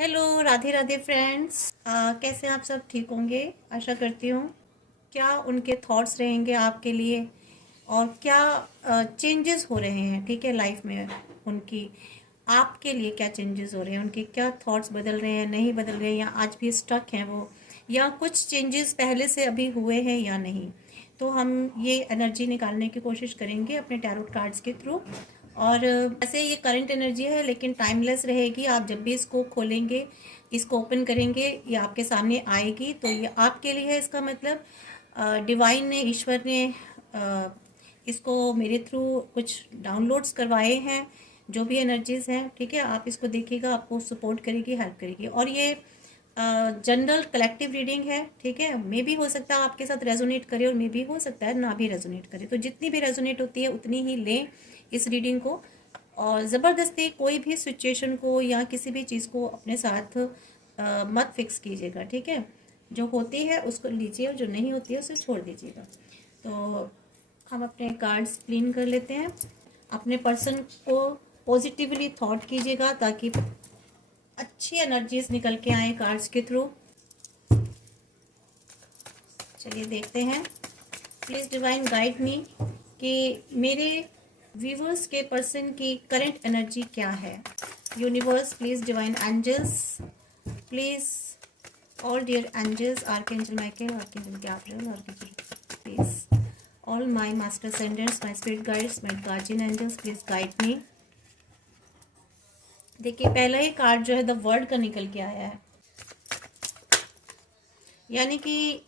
Hello, Radhe Radhe friends. कैसे हैं आप सब? ठीक होंगे, आशा करती हूँ। क्या उनके थॉट्स रहेंगे आपके लिए, और क्या चेंजेस हो रहे हैं, ठीक है, लाइफ में उनकी। आपके लिए क्या चेंजेस हो रहे हैं, उनके क्या थॉट्स बदल रहे हैं, नहीं बदल रहे हैं, या आज भी स्टक हैं वो, या कुछ चेंजेस पहले से अभी हुए हैं या नहीं। तो हम ये एनर्जी निकालने की कोशिश करेंगे अपने टैरोट कार्ड्स के थ्रू। और वैसे ये करंट एनर्जी है, लेकिन टाइमलेस रहेगी। आप जब भी इसको खोलेंगे, इसको ओपन करेंगे, ये आपके सामने आएगी। तो ये आपके लिए है, इसका मतलब डिवाइन ने, ईश्वर ने इसको मेरे थ्रू कुछ डाउनलोड्स करवाए हैं। जो भी एनर्जीज हैं, ठीक है, आप इसको देखिएगा, आपको सपोर्ट करेगी, हेल्प करेगी। और ये जनरल कलेक्टिव रीडिंग है, ठीक है। मे भी हो सकता है आपके साथ रेजोनेट करे, और मे भी हो सकता है ना भी रेजोनेट करे। तो जितनी भी रेजोनेट होती है उतनी ही लें इस रीडिंग को। और ज़बरदस्ती कोई भी सिचुएशन को या किसी भी चीज़ को अपने साथ मत फिक्स कीजिएगा, ठीक है। जो होती है उसको लीजिए, और जो नहीं होती है उसे छोड़ दीजिएगा। तो हम अपने कार्ड्स क्लीन कर लेते हैं। अपने पर्सन को पॉजिटिवली थॉट कीजिएगा, ताकि अच्छी एनर्जीज निकल के आए कार्ड्स के थ्रू। चलिए देखते हैं। प्लीज़ डिवाइन गाइड मी कि मेरे व्यूवर्स के पर्सन की करंट एनर्जी क्या है। Universe, please divine angels, please all dear angels, archangel Michael, archangel Gabriel, archangel, please all my master senders, my spirit guides, my guardian angels, please guide me. देखिए, पहला ही card जो है the word का निकल के आया है। यानी कि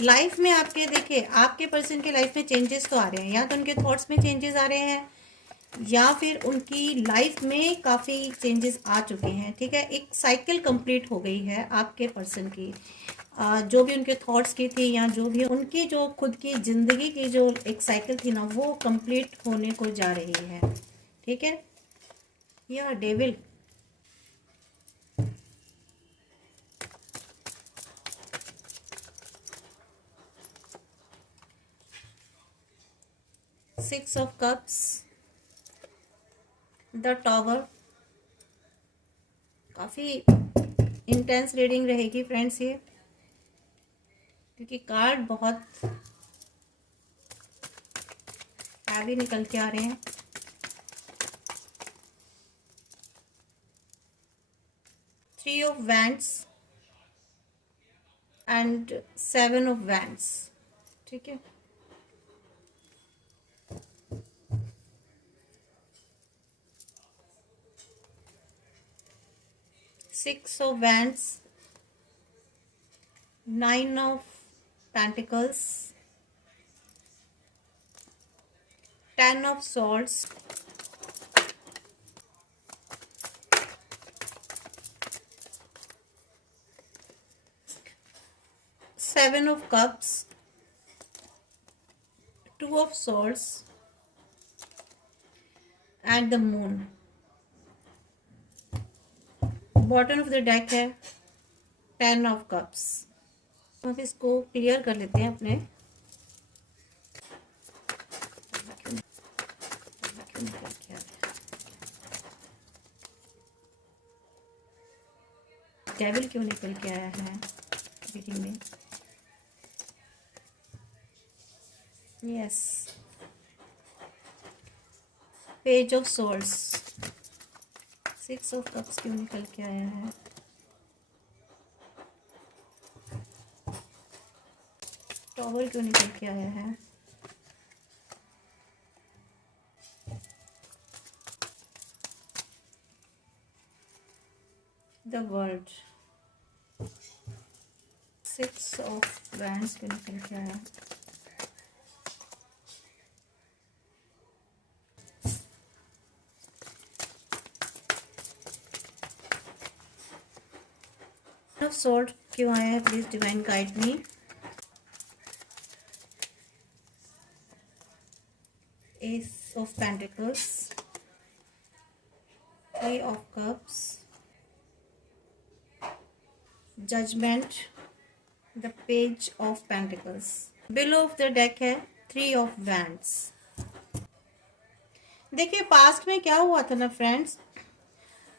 लाइफ में आपके, देखिए, आपके पर्सन के लाइफ में चेंजेस तो आ रहे हैं, या तो उनके थॉट्स में चेंजेस आ रहे हैं, या फिर उनकी लाइफ में काफ़ी चेंजेस आ चुके हैं, ठीक है। एक साइकिल कंप्लीट हो गई है आपके पर्सन की। जो भी उनके थॉट्स की थी, या जो भी उनकी जो खुद की ज़िंदगी की जो एक साइकिल थी ना, वो कंप्लीट होने को जा रही है, ठीक है। या devil, 6 of cups, the tower. काफ़ी इंटेंस रीडिंग रहेगी फ्रेंड्स ये, क्योंकि कार्ड बहुत हैवी निकल के आ रहे हैं। 3 of wands and 7 of wands, ठीक है। 6 of wands, 9 of pentacles, 10 of swords, 7 of cups, 2 of swords and the moon. Bottom of the deck है 10 ऑफ कप्स। अब इसको क्लियर कर लेते हैं अपने। डेविल क्यों निकल के आया है रीडिंग में? Yes, page of source. 6 of cups क्यों निकल के आया है? टॉवर क्यों निकल के आया है? The world. 6 ऑफ वैंड्स क्यों निकल के आया? ऑफ सॉर्ड क्यों आया है? Please divine guide me. Ace of pentacles, 3 of cups, judgement, the page of pentacles. Below of the deck है 3 ऑफ वैंड्स। देखिए, पास्ट में क्या हुआ था ना फ्रेंड्स,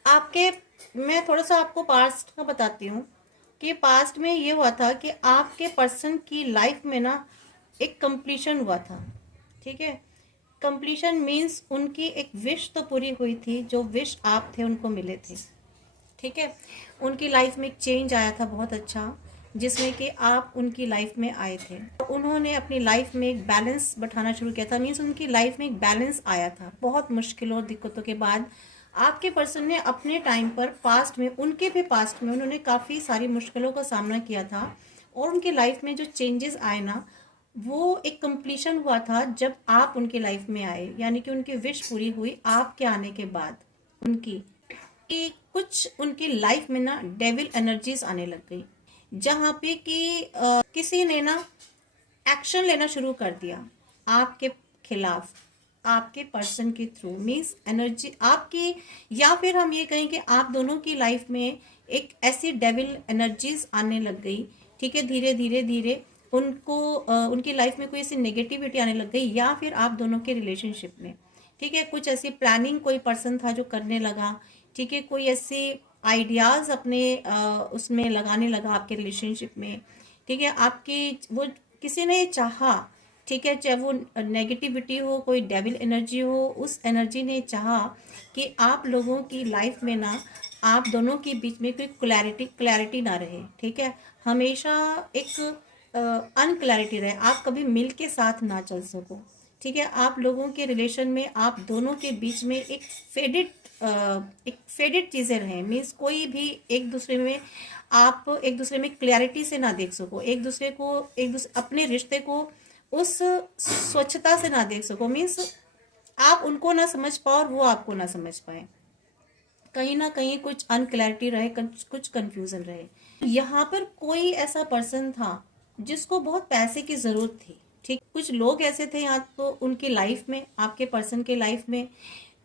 आपके मैं थोड़ा सा आपको पास्ट का बताती हूँ कि पास्ट में ये हुआ था कि आपके पर्सन की लाइफ में ना एक कंप्लीशन हुआ था। ठीक है, कंप्लीशन मीन्स उनकी एक विश तो पूरी हुई थी, जो विश आप थे उनको मिले थे। ठीक है, उनकी लाइफ में एक चेंज आया था बहुत अच्छा, जिसमें कि आप उनकी लाइफ में आए थे। उन्होंने अपनी लाइफ में एक बैलेंस बैठाना शुरू किया था, मीन्स उनकी लाइफ में एक बैलेंस आया था बहुत मुश्किलों और दिक्कतों के बाद। आपके पर्सन ने अपने टाइम पर पास्ट में, उनके भी पास्ट में उन्होंने काफ़ी सारी मुश्किलों का सामना किया था, और उनकी लाइफ में जो चेंजेस आए ना, वो एक कंप्लीशन हुआ था जब आप उनकी लाइफ में आए, यानी कि उनकी विश पूरी हुई आपके आने के बाद। उनकी कि कुछ उनकी लाइफ में ना डेविल एनर्जीज आने लग गई, जहाँ पे कि किसी ने ना एक्शन लेना शुरू कर दिया आपके खिलाफ, आपके पर्सन के थ्रू, मीन्स एनर्जी आपकी, या फिर हम ये कहें कि आप दोनों की लाइफ में एक ऐसी डेविल एनर्जीज आने लग गई। ठीक है, धीरे धीरे धीरे उनको उनकी लाइफ में कोई ऐसी नेगेटिविटी आने लग गई, या फिर आप दोनों के रिलेशनशिप में, ठीक है, कुछ ऐसी प्लानिंग कोई पर्सन था जो करने लगा। ठीक है, कोई ऐसे आइडियाज़ अपने उसमें लगाने लगा आपके रिलेशनशिप में। ठीक है, आपकी वो किसी ने चाहा, ठीक है, चाहे वो नेगेटिविटी हो, कोई डेविल एनर्जी हो, उस एनर्जी ने चाहा कि आप लोगों की लाइफ में ना, आप दोनों के बीच में कोई क्लैरिटी ना रहे। ठीक है, हमेशा एक अनक्लैरिटी रहे, आप कभी मिल के साथ ना चल सको। ठीक है, आप लोगों के रिलेशन में, आप दोनों के बीच में फेडेड एक फेडेड चीज़ें रहें, मीन्स कोई भी एक दूसरे में, आप एक दूसरे में क्लैरिटी से ना देख सको, एक दूसरे को, एक दूसरे अपने रिश्ते को उस स्वच्छता से ना देख सको, मीन्स आप उनको ना समझ पाओ और वो आपको ना समझ पाए, कहीं ना कहीं कुछ अनक्लैरिटी रहे, कुछ कंफ्यूजन रहे। यहाँ पर कोई ऐसा पर्सन था जिसको बहुत पैसे की जरूरत थी। ठीक, कुछ लोग ऐसे थे यहाँ तो उनकी लाइफ में, आपके पर्सन के लाइफ में,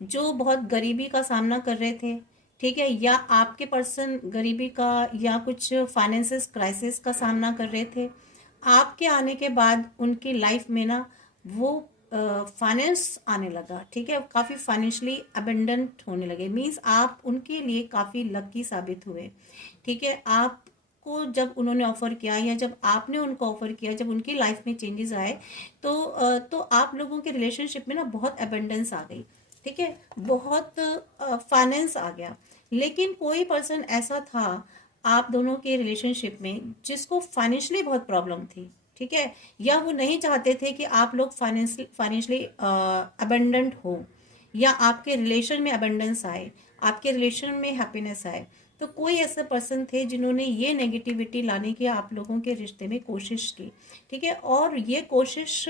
जो बहुत गरीबी का सामना कर रहे थे। ठीक है, या आपके पर्सन गरीबी का या कुछ फाइनेंसिस क्राइसिस का सामना कर रहे थे। आपके आने के बाद उनकी लाइफ में ना वो फाइनेंस आने लगा। ठीक है, काफ़ी फाइनेंशियली अबेंडेंट होने लगे, मीन्स आप उनके लिए काफ़ी लकी साबित हुए। ठीक है, आपको जब उन्होंने ऑफर किया या जब आपने उनको ऑफर किया, जब उनकी लाइफ में चेंजेस आए, तो आप लोगों के रिलेशनशिप में ना बहुत अबेंडेंस आ गई। ठीक है, बहुत फाइनेंस आ गया। लेकिन कोई पर्सन ऐसा था आप दोनों के रिलेशनशिप में जिसको फाइनेंशियली बहुत प्रॉब्लम थी। ठीक है, या वो नहीं चाहते थे कि आप लोग फाइनेंशियली अबेंडेंट हो, या आपके रिलेशन में अबेंडेंस आए, आपके रिलेशन में हैप्पीनेस आए। तो कोई ऐसे पर्सन थे जिन्होंने ये नेगेटिविटी लाने की आप लोगों के रिश्ते में कोशिश की। ठीक है, और ये कोशिश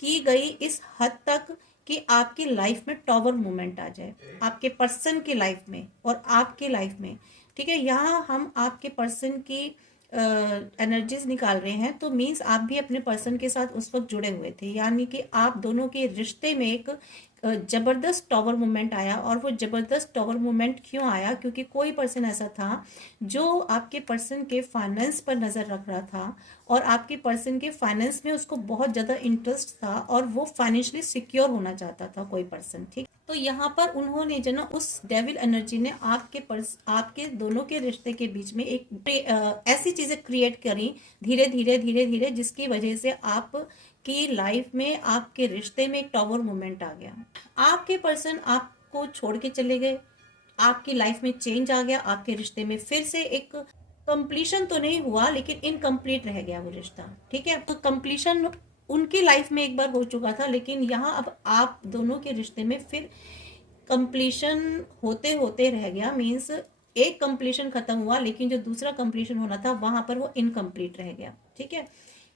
की गई इस हद तक कि आपकी लाइफ में टॉवर मूवमेंट आ जाए, आपके पर्सन की लाइफ में और आपके लाइफ में। ठीक है, यहाँ हम आपके पर्सन की एनर्जीज निकाल रहे हैं, तो मीन्स आप भी अपने पर्सन के साथ उस वक्त जुड़े हुए थे, यानी कि आप दोनों के रिश्ते में एक जबरदस्त टॉवर मूवमेंट आया। और वो जबरदस्त टॉवर मूवमेंट क्यों आया? क्योंकि कोई पर्सन ऐसा था जो आपके पर्सन के फाइनेंस पर नज़र रख रहा था, और आपके पर्सन के फाइनेंस में उसको बहुत ज़्यादा इंटरेस्ट था, और वो फाइनेंशियली सिक्योर होना चाहता था कोई पर्सन। ठीक, तो यहाँ पर उन्होंने जो ना, उस डेविल एनर्जी ने आपके दोनों के रिश्ते के बीच में एक ऐसी चीज़ें क्रिएट करी धीरे धीरे धीरे धीरे, जिसकी वजह से आप की लाइफ में, आपके रिश्ते में एक टॉवर मूवमेंट आ गया। आपके पर्सन आपको छोड़ के चले गए, आपकी लाइफ में चेंज आ गया, आपके रिश्ते में फिर से एक कंप्लीशन तो नहीं हुआ, लेकिन इनकम्प्लीट रह गया वो रिश्ता। ठीक है, तो कंप्लीशन उनकी लाइफ में एक बार हो चुका था, लेकिन यहाँ अब आप दोनों के रिश्ते में फिर कंप्लीशन होते होते रह गया, मीन्स एक कंप्लीशन खत्म हुआ, लेकिन जो दूसरा कंप्लीशन होना था वहां पर वो इनकम्प्लीट रह गया। ठीक है,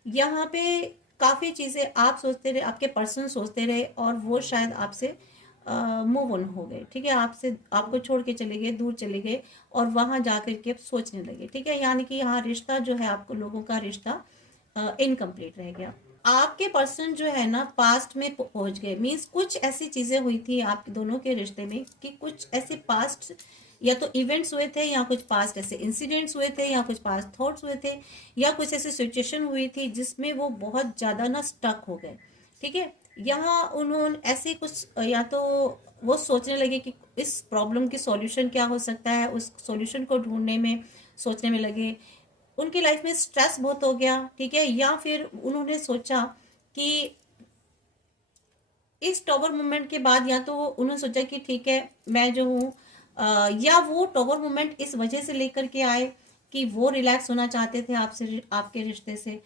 यहाँ पे काफ़ी चीज़ें आप सोचते रहे, आपके पर्सन सोचते रहे, और वो शायद आपसे मूव ऑन हो गए। ठीक है, आपसे, आपको छोड़ के चले गए, दूर चले गए, और वहाँ जा कर के सोचने लगे। ठीक है, यानी कि यहाँ रिश्ता जो है, आपको लोगों का रिश्ता इनकम्प्लीट रह गया। आपके पर्सन जो है ना पास्ट में पहुंच गए, मीन्स कुछ ऐसी चीजें हुई थी आप दोनों के रिश्ते में कि कुछ ऐसे पास्ट या तो इवेंट्स हुए थे, या कुछ पास्ट ऐसे इंसिडेंट्स हुए थे, या कुछ पास्ट थॉट्स हुए थे, या कुछ ऐसी सिचुएशन हुई थी जिसमें वो बहुत ज्यादा ना स्टक हो गए। ठीक है, यहाँ उन्होंने ऐसे कुछ, या तो वो सोचने लगे कि इस प्रॉब्लम की सॉल्यूशन क्या हो सकता है, उस सॉल्यूशन को ढूंढने में सोचने में लगे। उनकी लाइफ में स्ट्रेस बहुत हो गया, ठीक है, या फिर उन्होंने सोचा कि इस टॉवर मूवमेंट के बाद या तो उन्होंने सोचा कि ठीक है मैं जो हूँ, या वो टॉवर मूवमेंट इस वजह से लेकर के आए कि वो रिलैक्स होना चाहते थे आपसे, आपके रिश्ते से।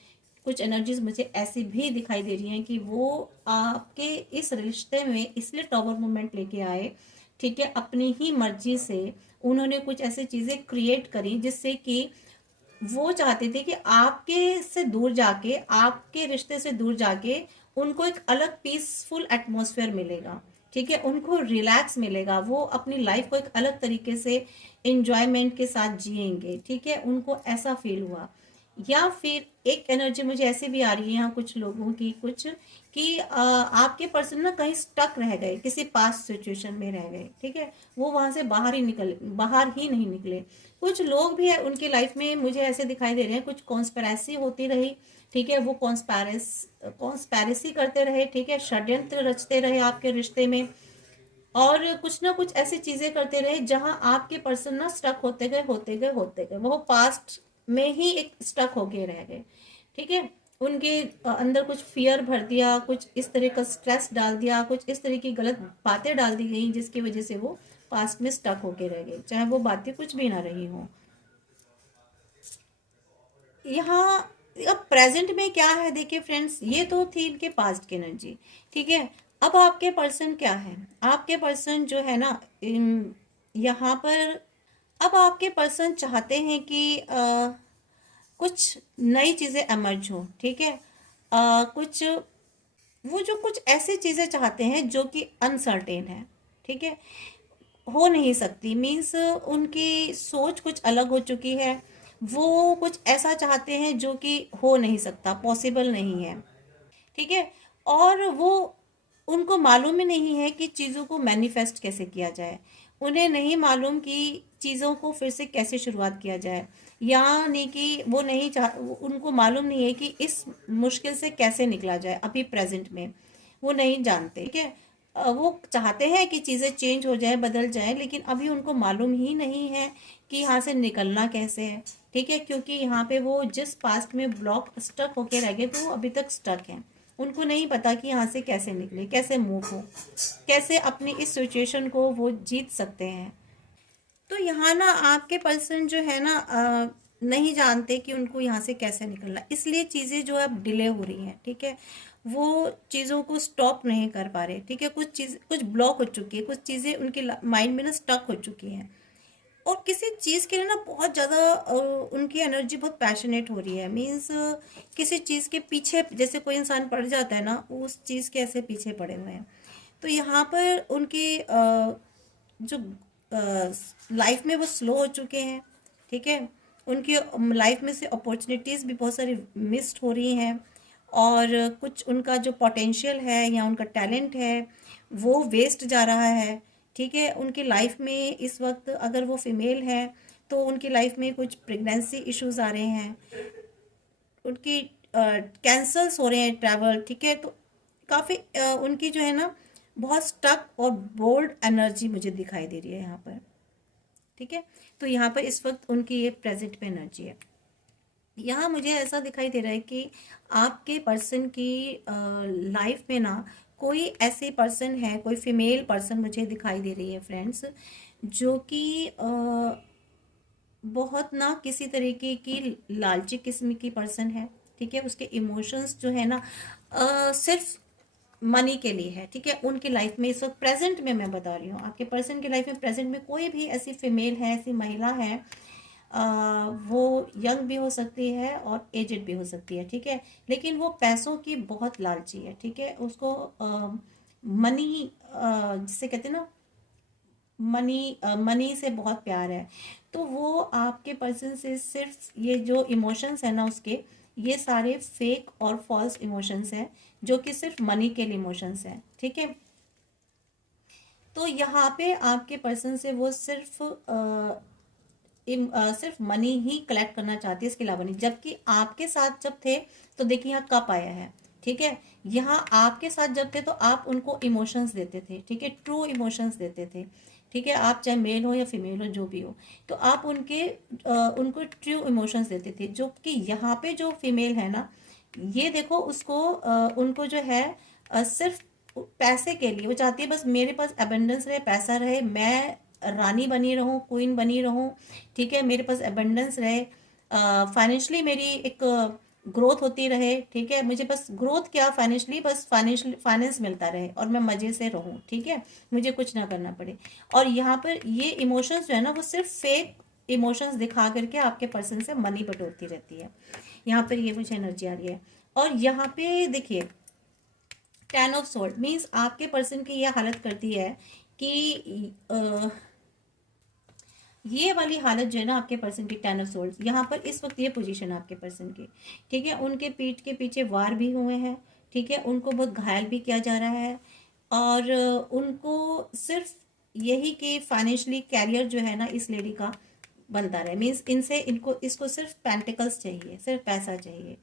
कुछ एनर्जीज मुझे ऐसी भी दिखाई दे रही हैं कि वो आपके इस रिश्ते में इसलिए टॉवर मूवमेंट लेके आए, ठीक है, अपनी ही मर्जी से उन्होंने कुछ ऐसी चीजें क्रिएट करी जिससे कि वो चाहते थे कि आपके से दूर जाके, आपके रिश्ते से दूर जाके उनको एक अलग पीसफुल एटमॉस्फेयर मिलेगा, ठीक है, उनको रिलैक्स मिलेगा, वो अपनी लाइफ को एक अलग तरीके से एंजॉयमेंट के साथ जिएंगे, ठीक है, उनको ऐसा फील हुआ। या फिर एक एनर्जी मुझे ऐसे भी आ रही है यहाँ कुछ लोगों की, कुछ कि आपके पर्सन ना कहीं स्टक रह गए, किसी पास्ट सिचुएशन में रह गए, ठीक है, वो वहां से बाहर ही नहीं निकले। कुछ लोग भी है उनकी लाइफ में मुझे ऐसे दिखाई दे रहे हैं, कुछ कॉन्स्पेरेसी होती रही, ठीक है, वो कॉन्स्पेरेसी करते रहे, ठीक है, षड्यंत्र रचते रहे आपके रिश्ते में, और कुछ ना कुछ ऐसी चीजें करते रहे जहां आपके पर्सन ना स्टक होते गए वो पास्ट में ही एक स्टक होके रह गए, ठीक है। उनके अंदर कुछ फियर भर दिया, कुछ इस तरह का स्ट्रेस डाल दिया, कुछ इस तरह की गलत बातें डाल दी गई जिसकी वजह से वो पास्ट में स्टक होके रह गए, चाहे वो बातें कुछ भी ना रही हो। यहाँ अब प्रेजेंट में क्या है, देखिए फ्रेंड्स, ये तो थी इनके पास्ट की एनर्जी, ठीक है। अब आपके पर्सन क्या है, आपके पर्सन जो है ना यहाँ पर, अब आपके पर्सन चाहते हैं कि कुछ नई चीजें एमर्ज हो, ठीक है, कुछ वो जो कुछ ऐसी चीजें चाहते हैं जो कि अनसर्टेन है, ठीक है, हो नहीं सकती, मीन्स उनकी सोच कुछ अलग हो चुकी है, वो कुछ ऐसा चाहते हैं जो कि हो नहीं सकता, पॉसिबल नहीं है, ठीक है। और वो, उनको मालूम ही नहीं है कि चीज़ों को मैनिफेस्ट कैसे किया जाए, उन्हें नहीं मालूम कि चीज़ों को फिर से कैसे शुरुआत किया जाए, यानी कि वो नहीं चाह, उनको मालूम नहीं है कि इस मुश्किल से कैसे निकला जाए अभी प्रेजेंट में, वो नहीं जानते, ठीक है। वो चाहते हैं कि चीज़ें चेंज हो जाए, बदल जाए, लेकिन अभी उनको मालूम ही नहीं है कि यहाँ से निकलना कैसे है, ठीक है, क्योंकि यहाँ पे वो जिस पास्ट में ब्लॉक स्टक होके रह गए तो वो अभी तक स्टक हैं, उनको नहीं पता कि यहाँ से कैसे निकले, कैसे मूव हो, कैसे अपनी इस सिचुएशन को वो जीत सकते हैं। तो यहाँ ना आपके पर्सन जो है ना नहीं जानते कि उनको यहाँ से कैसे निकलना, इसलिए चीज़ें जो है अब डिले हो रही हैं, ठीक है, वो चीज़ों को स्टॉप नहीं कर पा रहे, ठीक है, कुछ चीज़ कुछ ब्लॉक हो चुकी है, कुछ चीज़ें उनके माइंड में ना स्टक हो चुकी हैं, और किसी चीज़ के लिए ना बहुत ज़्यादा उनकी एनर्जी बहुत पैशनेट हो रही है, मीन्स किसी चीज़ के पीछे जैसे कोई इंसान पड़ जाता है ना, उस चीज़ के ऐसे पीछे पड़े हुए हैं। तो यहाँ पर उनकी जो लाइफ में वो स्लो हो चुके हैं, ठीक है, उनकी लाइफ में से अपॉर्चुनिटीज़ भी बहुत सारी मिस्ड हो रही हैं, और कुछ उनका जो पोटेंशियल है या उनका टैलेंट है वो वेस्ट जा रहा है, ठीक है। उनकी लाइफ में इस वक्त अगर वो फीमेल है तो उनकी लाइफ में कुछ प्रेगनेंसी इश्यूज आ रहे हैं, उनकी कैंसल्स हो रहे हैं ट्रैवल, ठीक है, तो काफ़ी उनकी जो है ना बहुत स्टक और बोल्ड एनर्जी मुझे दिखाई दे रही है यहाँ पर, ठीक है। तो यहाँ पर इस वक्त उनकी ये प्रेजेंट में एनर्जी है। यहाँ मुझे ऐसा दिखाई दे रहा है कि आपके पर्सन की लाइफ में ना कोई ऐसे पर्सन है, कोई फीमेल पर्सन मुझे दिखाई दे रही है फ्रेंड्स, जो कि बहुत ना किसी तरीके की लालची किस्म की पर्सन है, ठीक है, उसके इमोशंस जो है ना सिर्फ मनी के लिए है, ठीक है, उनकी लाइफ में इस वक्त प्रेजेंट में मैं बता रही हूँ, आपके पर्सन की लाइफ में प्रेजेंट में कोई भी ऐसी फीमेल है, ऐसी महिला है, वो यंग भी हो सकती है और एजेड भी हो सकती है, ठीक है, लेकिन वो पैसों की बहुत लालची है, ठीक है, उसको मनी जिसे कहते हैं ना, मनी से बहुत प्यार है। तो वो आपके पर्सन से सिर्फ ये जो इमोशंस है ना उसके, ये सारे फेक और फॉल्स इमोशंस हैं जो कि सिर्फ मनी के लिए इमोशंस हैं, ठीक है। तो यहाँ पे आपके पर्सन से वो सिर्फ मनी ही कलेक्ट करना चाहती है, इसके अलावा नहीं, जबकि आपके साथ जब थे तो देखिए यहाँ कप आया है, ठीक है। यहाँ आपके साथ जब थे तो आप उनको इमोशंस देते थे, ठीक है, ट्रू इमोशंस देते थे, ठीक है। आप चाहे मेल हो या फीमेल हो, जो भी हो, तो आप उनको ट्रू इमोशंस देते थे। जो कि यहाँ पे जो फीमेल है ना, ये देखो उसको उनको जो है सिर्फ पैसे के लिए वो चाहती है, बस मेरे पास अबंडेंस रहे, पैसा रहे, मैं रानी बनी रहूं, क्वीन बनी रहूं, ठीक है, मेरे पास अबंडेंस रहे, फाइनेंशियली मेरी एक ग्रोथ होती रहे, ठीक है, मुझे बस ग्रोथ क्या, फाइनेंशियली बस फाइनेंस मिलता रहे और मैं मज़े से रहूं, ठीक है, मुझे कुछ ना करना पड़े। और यहाँ पर ये इमोशंस जो है ना, वो सिर्फ फेक इमोशंस दिखा करके आपके पर्सन से मनी बटोरती रहती है। यहाँ पर ये मुझे एनर्जी आ रही है। और यहाँ पे देखिए, 10 ऑफ सोर्ड मीन्स आपके पर्सन की यह हालत करती है कि ये वाली हालत जो है ना आपके पर्सन की, 10 ऑफ सोर्ड्स, यहाँ पर इस वक्त ये पोजीशन है आपके पर्सन की, ठीक है। उनके पीठ के पीछे वार भी हुए हैं, ठीक है, उनको बहुत घायल भी किया जा रहा है, और उनको सिर्फ यही कि फाइनेंशियली कैरियर जो है ना इस लेडी का बनता रहे, मीन्स इनसे इनको इसको सिर्फ पेंटिकल्स चाहिए, सिर्फ पैसा चाहिए,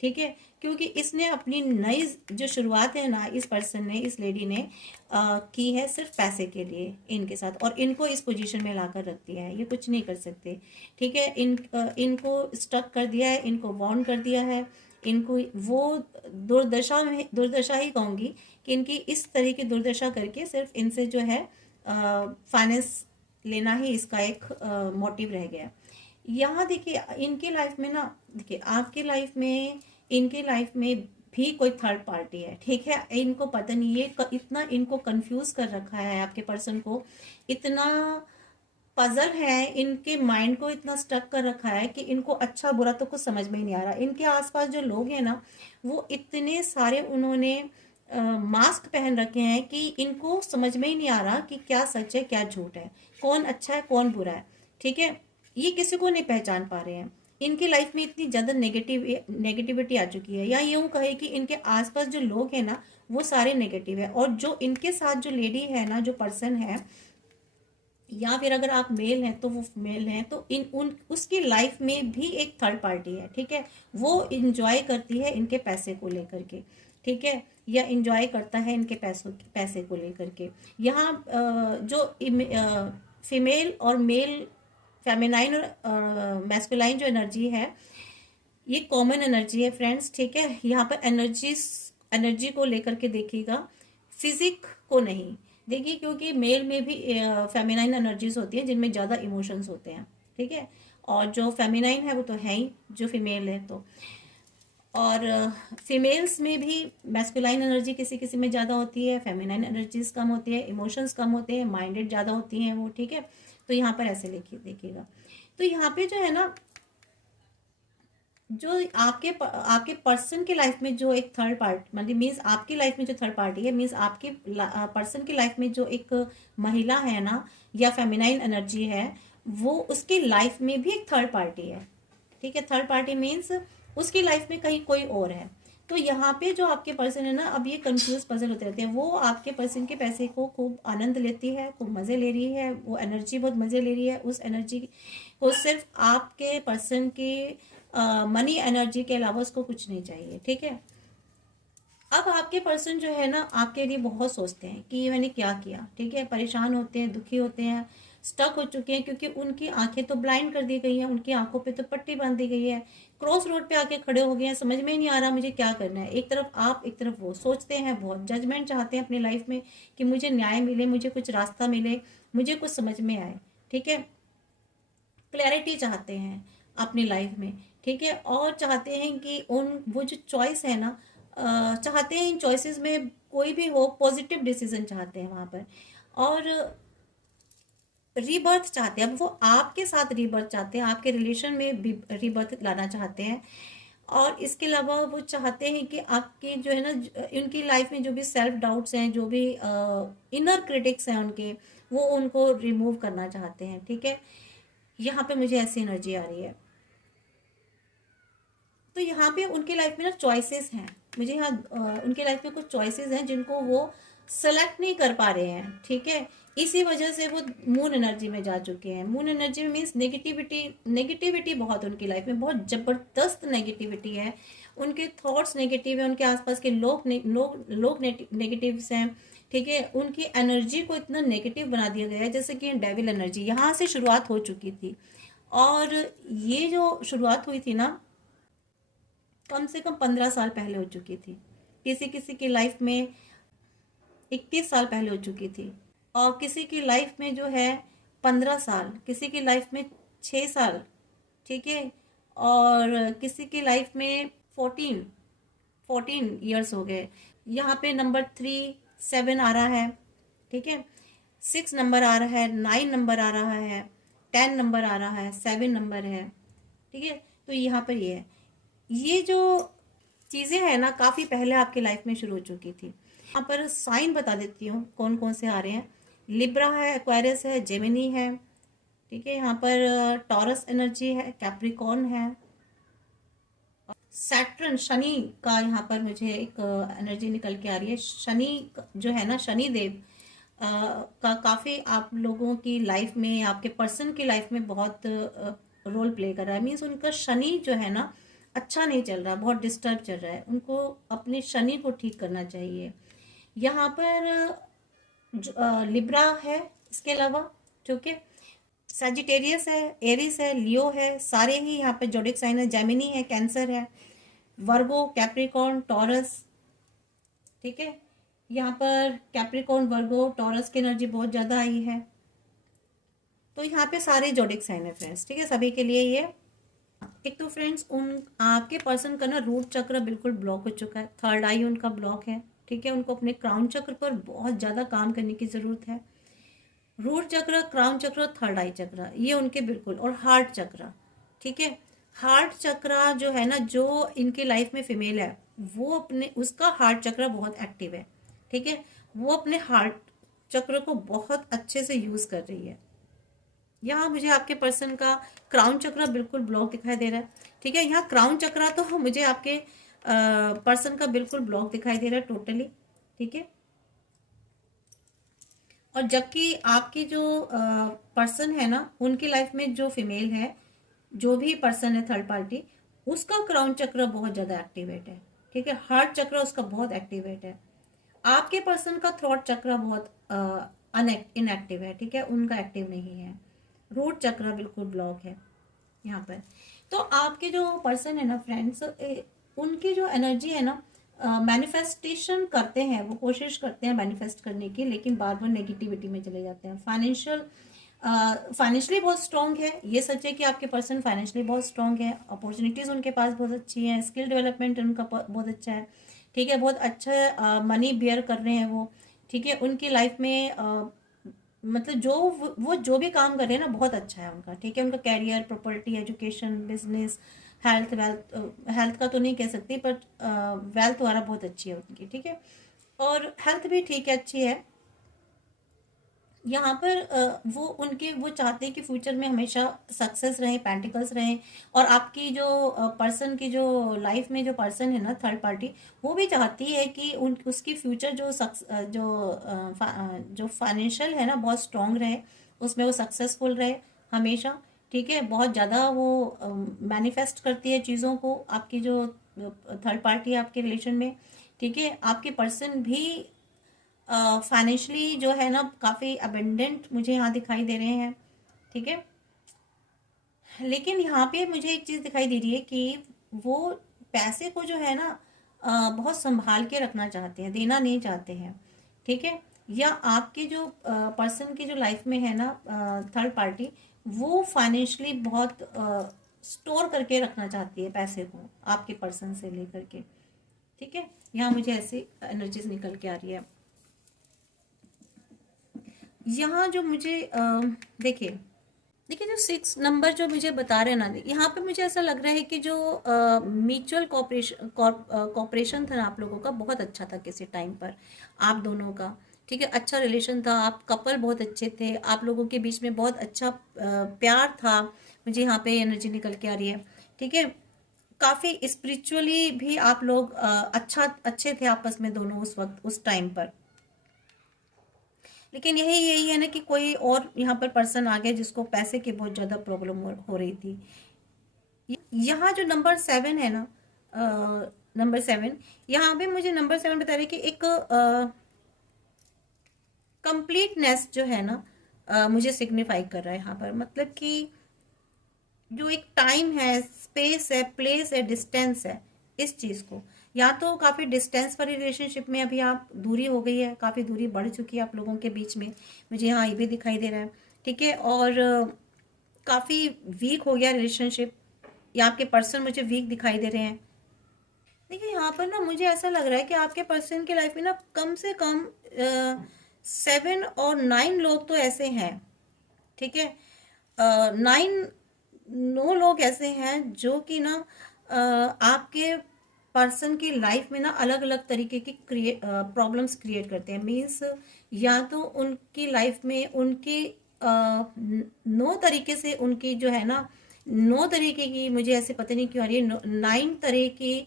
ठीक है। क्योंकि इसने अपनी नई जो शुरुआत है ना, इस पर्सन ने, इस लेडी ने की है सिर्फ पैसे के लिए इनके साथ, और इनको इस पोजीशन में लाकर रख दिया है, ये कुछ नहीं कर सकते, ठीक है। इनको स्टक कर दिया है, इनको बाउंड कर दिया है, इनको वो दुर्दशा ही कहूँगी कि इनकी इस तरह की दुर्दशा करके सिर्फ इनसे जो है फाइनेंस लेना ही इसका एक मोटिव रह गया। यहाँ देखिए इनकी लाइफ में ना, देखिए आपकी लाइफ में, इनकी लाइफ में भी कोई थर्ड पार्टी है, ठीक है। इनको पता नहीं, ये इतना इनको कंफ्यूज कर रखा है आपके पर्सन को, इतना पजल है, इनके माइंड को इतना स्टक कर रखा है कि इनको अच्छा बुरा तो कुछ समझ में ही नहीं आ रहा। इनके आसपास जो लोग हैं ना, वो इतने सारे उन्होंने मास्क पहन रखे हैं कि इनको समझ में ही नहीं आ रहा कि क्या सच है क्या झूठ है, कौन अच्छा है कौन बुरा है, ठीक है। ये किसी को नहीं पहचान पा रहे हैं। इनकी लाइफ में इतनी ज़्यादा नेगेटिविटी आ चुकी है, या यूं कहे कि इनके आसपास जो लोग हैं ना, वो सारे नेगेटिव है। और जो इनके साथ जो लेडी है ना, जो पर्सन है, या फिर अगर आप मेल हैं तो वो मेल हैं, तो इन उन उसकी लाइफ में भी एक थर्ड पार्टी है, ठीक है। वो इंजॉय करती है इनके पैसे को लेकर के, ठीक है, या इंजॉय करता है इनके पैसे को लेकर के। यहाँ जो फीमेल और मेल, फेमिनाइन और मैस्कुलाइन जो एनर्जी है, ये कॉमन एनर्जी है फ्रेंड्स, ठीक है। यहाँ पर एनर्जी को लेकर के देखिएगा, फिजिक को नहीं देखिए, क्योंकि मेल में भी फेमिनाइन एनर्जीज होती है जिनमें ज़्यादा इमोशंस होते हैं, ठीक है। और जो फेमिनाइन है वो तो है ही, जो फीमेल है तो, और फीमेल्स में भी मैस्कुलाइन एनर्जी किसी किसी में ज़्यादा होती है, फेमिनाइन एनर्जीज कम होती है, इमोशंस कम होते हैं, माइंडेड ज़्यादा होती हैं वो, ठीक है। तो यहाँ पर ऐसे लिखिए देखिएगा। तो यहाँ पे जो है ना, जो आपके पर्सन की लाइफ में जो एक थर्ड पार्ट, मतलब मीन्स आपकी लाइफ में जो थर्ड पार्टी है, मीन्स आपके पर्सन की लाइफ में जो एक महिला है ना, या फेमिनाइन एनर्जी है, वो उसकी लाइफ में भी एक थर्ड पार्टी है, ठीक है। थर्ड पार्टी मीन्स उसकी लाइफ में कहीं कोई और है। तो यहाँ पे जो आपके पर्सन है ना, अब ये कंफ्यूज पजल होते रहते हैं। वो आपके पर्सन के पैसे को खूब आनंद लेती है, खूब मज़े ले रही है, वो एनर्जी बहुत मज़े ले रही है, उस एनर्जी को सिर्फ आपके पर्सन की मनी एनर्जी के अलावा उसको कुछ नहीं चाहिए, ठीक है। अब आपके पर्सन जो है ना, आपके लिए बहुत सोचते हैं कि ये मैंने क्या किया, ठीक है, परेशान होते हैं, दुखी होते हैं, स्टक हो चुके हैं, क्योंकि उनकी आंखें तो ब्लाइंड कर दी गई हैं, उनकी आंखों पे तो पट्टी बांध दी गई है, क्रॉस रोड पे आके खड़े हो गए हैं, समझ में ही नहीं आ रहा मुझे क्या करना है। एक तरफ आप, एक तरफ वो, सोचते हैं बहुत, जजमेंट चाहते हैं अपनी लाइफ में कि मुझे न्याय मिले, मुझे कुछ रास्ता मिले, मुझे कुछ समझ में आए, ठीक है। क्लैरिटी चाहते हैं अपनी लाइफ में, ठीक है। और चाहते हैं कि वो जो चॉइस है ना, चाहते हैं इन चॉइसेस में कोई भी हो, पॉजिटिव डिसीजन चाहते हैं वहाँ पर, और रीबर्थ चाहते हैं। अब वो आपके साथ रीबर्थ चाहते हैं, आपके रिलेशन में भी रीबर्थ लाना चाहते हैं। और इसके अलावा वो चाहते हैं कि आपकी जो है ना, उनकी लाइफ में जो भी सेल्फ डाउट्स हैं, जो भी इनर क्रिटिक्स हैं उनके, वो उनको रिमूव करना चाहते हैं, ठीक है। यहाँ पे मुझे ऐसी एनर्जी आ रही है। तो यहाँ पे उनकी लाइफ में ना चॉइसेस हैं, मुझे यहाँ उनकी लाइफ में कुछ चॉइसेस हैं जिनको वो सेलेक्ट नहीं कर पा रहे हैं, ठीक है। इसी वजह से वो मून एनर्जी में जा चुके हैं। मून एनर्जी में मीन्स नेगेटिविटी, नेगेटिविटी बहुत उनकी लाइफ में, बहुत ज़बरदस्त नेगेटिविटी है। उनके थॉट्स नेगेटिव है, उनके आसपास के लोग नेगेटिव्स हैं, ठीक है। उनकी एनर्जी को इतना नेगेटिव बना दिया गया है, जैसे कि डेविल एनर्जी यहाँ से शुरुआत हो चुकी थी। और ये जो शुरुआत हुई थी ना, कम से कम 15 साल पहले हो चुकी थी। किसी किसी की लाइफ में 21 साल पहले हो चुकी थी, और किसी की लाइफ में जो है 15 साल, किसी की लाइफ में 6 साल, ठीक है। और किसी की लाइफ में 14 ईयर्स हो गए। यहाँ पे नंबर 3, 7 आ रहा है, ठीक है। 6 नंबर आ रहा है, 9 नंबर आ रहा है, 10 नंबर आ रहा है, 7 नंबर है, ठीक है। तो यहाँ पर ये है, ये जो चीज़ें हैं ना, काफ़ी पहले आपकी लाइफ में शुरू हो चुकी थी। यहाँ पर साइन बता देती हूँ कौन कौन से आ रहे हैं। लिब्रा है, एक्वायरस है, जेमिनी है, ठीक है। यहाँ पर टॉरस एनर्जी है, कैप्रिकॉर्न है, सैटर्न शनि का यहाँ पर मुझे एक एनर्जी निकल के आ रही है। शनि जो है ना, शनि देव का काफ़ी आप लोगों की लाइफ में, आपके पर्सन की लाइफ में बहुत रोल प्ले कर रहा है। मीन्स उनका शनि जो है ना, अच्छा नहीं चल रहा, बहुत डिस्टर्ब चल रहा है। उनको अपने शनि को ठीक करना चाहिए। यहाँ पर लिब्रा है, इसके अलावा ठीक है, सजिटेरियस है, एरिस है, लियो है, सारे ही यहाँ पे जोडिक साइन है। जेमिनी है, कैंसर है, वर्गो, कैप्रिकॉर्न, टॉरस, ठीक है। यहाँ पर कैप्रिकॉर्न, वर्गो, टॉरस की एनर्जी बहुत ज़्यादा आई है। तो यहाँ पे सारे जोडिक साइन है फ्रेंड्स, ठीक है, सभी के लिए ये। एक तो फ्रेंड्स, उन आपके पर्सन का ना रूट चक्र बिल्कुल ब्लॉक हो चुका है, थर्ड आई उनका ब्लॉक है, ठीक है। उनको अपने क्राउन चक्र पर बहुत ज़्यादा काम करने की ज़रूरत है। रूट चक्र, क्राउन चक्र, थर्ड आई चक्र, ये उनके बिल्कुल, और हार्ट चक्र, ठीक है। हार्ट चक्र जो है ना, जो इनकी लाइफ में फीमेल है, वो अपने, उसका हार्ट चक्र बहुत एक्टिव है, ठीक है। वो अपने हार्ट चक्र को बहुत अच्छे से यूज़ कर रही है। यहाँ मुझे आपके पर्सन का क्राउन चक्र बिल्कुल ब्लॉक दिखाई दे रहा है, ठीक है। यहाँ क्राउन चक्र तो मुझे आपके पर्सन का बिल्कुल ब्लॉक दिखाई दे रहा है टोटली, ठीक है। और जबकि आपकी जो पर्सन है ना, उनकी लाइफ में जो फीमेल है, जो भी पर्सन है थर्ड पार्टी, उसका क्राउन चक्र बहुत ज़्यादा एक्टिवेट है, ठीक है। हार्ट चक्र उसका बहुत एक्टिवेट है। आपके पर्सन का थ्रोट चक्र बहुत इनएक्टिव है, ठीक है, उनका एक्टिव नहीं है। रूट चक्र बिल्कुल ब्लॉक है यहाँ पर। तो आपके जो पर्सन है ना फ्रेंड्स, उनकी जो एनर्जी है ना, मैनिफेस्टेशन करते हैं, वो कोशिश करते हैं मैनिफेस्ट करने की, लेकिन बार बार नेगेटिविटी में चले जाते हैं। फाइनेंशियली बहुत स्ट्रॉन्ग है, ये सच है कि आपके पर्सन फाइनेंशियली बहुत स्ट्रॉन्ग है, अपॉर्चुनिटीज़ उनके पास बहुत अच्छी हैं, स्किल डेवलपमेंट उनका बहुत अच्छा है, ठीक है। बहुत अच्छा मनी बियर कर रहे हैं वो, ठीक है। उनकी लाइफ में मतलब जो वो जो भी काम कर रहे हैं ना, बहुत अच्छा है उनका, ठीक है। उनका career, property, education, business, health, wealth, health का तो नहीं कह सकती, बट वेल्थ वगैरह बहुत अच्छी है उनकी, ठीक है। और हेल्थ भी ठीक है, अच्छी है। यहाँ पर वो चाहते हैं कि फ्यूचर में हमेशा सक्सेस रहे, पेंटिकल्स रहे। और आपकी जो पर्सन की जो लाइफ में जो पर्सन है ना, थर्ड पार्टी, वो भी चाहती है कि उसकी फ्यूचर जो फाइनेंशियल है ना, बहुत स्ट्रांग रहे, उसमें वो सक्सेसफुल रहे हमेशा, ठीक है। बहुत ज़्यादा वो मैनिफेस्ट करती है चीज़ों को, आपकी जो थर्ड पार्टी है आपके रिलेशन में, ठीक है। आपके पर्सन भी फाइनेंशियली जो है ना, काफ़ी अबेंडेंट मुझे यहाँ दिखाई दे रहे हैं, ठीक है। लेकिन यहाँ पे मुझे एक चीज़ दिखाई दे रही है कि वो पैसे को जो है ना, बहुत संभाल के रखना चाहते हैं, देना नहीं चाहते हैं, ठीक है। या आपके जो पर्सन की जो लाइफ में है ना, थर्ड पार्टी, वो फाइनेंशियली बहुत स्टोर करके रखना चाहती है पैसे को, आपके पर्सन से लेकर के, ठीक है। यहाँ मुझे ऐसी एनर्जीज निकल के आ रही है। यहाँ जो मुझे देखिए देखिए, जो 6 नंबर जो मुझे बता रहे हैं ना, यहाँ पे मुझे ऐसा लग रहा है कि जो म्यूचुअल कॉपरेशन था ना आप लोगों का, बहुत अच्छा था किसी टाइम पर आप दोनों का, ठीक है। अच्छा रिलेशन था, आप कपल बहुत अच्छे थे, आप लोगों के बीच में बहुत अच्छा प्यार था, मुझे यहाँ पे एनर्जी निकल के आ रही है, ठीक है। काफ़ी स्पिरिचुअली भी आप लोग अच्छे थे आपस में दोनों उस वक्त, उस टाइम पर। लेकिन यही यही है ना कि कोई और यहाँ पर पर्सन आ गया जिसको पैसे की बहुत ज़्यादा प्रॉब्लम हो रही थी। यहाँ जो नंबर 7 है ना, नंबर 7, यहाँ पे मुझे नंबर 7 बता रहे कि एक कंप्लीटनेस जो है ना, मुझे सिग्निफाई कर रहा है यहाँ पर। मतलब कि जो एक टाइम है, स्पेस है, प्लेस है, डिस्टेंस है, इस चीज को, या तो काफी डिस्टेंस वाली रिलेशनशिप में अभी आप दूरी हो गई है, काफी दूरी बढ़ चुकी है आप लोगों के बीच में, मुझे यहाँ ये भी दिखाई दे रहा है। ठीक है, और काफी वीक हो गया रिलेशनशिप, या आपके पर्सन मुझे वीक दिखाई दे रहे हैं। देखिए यहाँ पर ना मुझे ऐसा लग रहा है कि आपके पर्सन की लाइफ में ना कम से कम 7 और 9 लोग तो ऐसे हैं। ठीक है, 9 लोग ऐसे हैं जो कि ना आपके पर्सन की लाइफ में ना अलग अलग तरीके की प्रॉब्लम्स क्रिएट करते हैं। मीन्स या तो उनकी लाइफ में उनकी 9 तरीके से उनकी जो है ना, 9 तरीके की, मुझे ऐसे पता नहीं क्यों आ रही है, 9 तरह की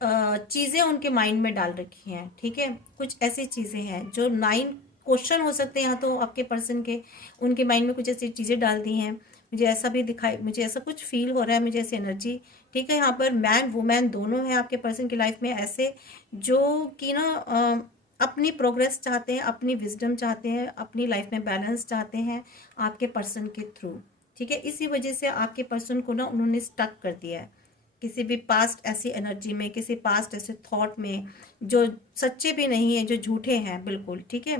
चीजें उनके माइंड में डाल रखी हैं। ठीक है, कुछ ऐसी चीजें हैं जो 9 क्वेश्चन हो सकते हैं, यहाँ तो आपके पर्सन के उनके माइंड में कुछ ऐसी चीजें डाल दी हैं। मुझे ऐसा भी दिखाई, मुझे ऐसा कुछ फील हो रहा है, मुझे ऐसी एनर्जी। ठीक है, यहाँ पर मैन वुमेन दोनों है आपके पर्सन की लाइफ में ऐसे, जो कि ना अपनी प्रोग्रेस चाहते हैं, अपनी विजडम चाहते हैं, अपनी लाइफ में बैलेंस चाहते हैं आपके पर्सन के थ्रू। ठीक है, इसी वजह से आपके पर्सन को ना उन्होंने स्टक कर दिया है किसी भी पास्ट ऐसी एनर्जी में, किसी पास्ट ऐसे थॉट में जो सच्चे भी नहीं है, जो झूठे हैं बिल्कुल। ठीक है,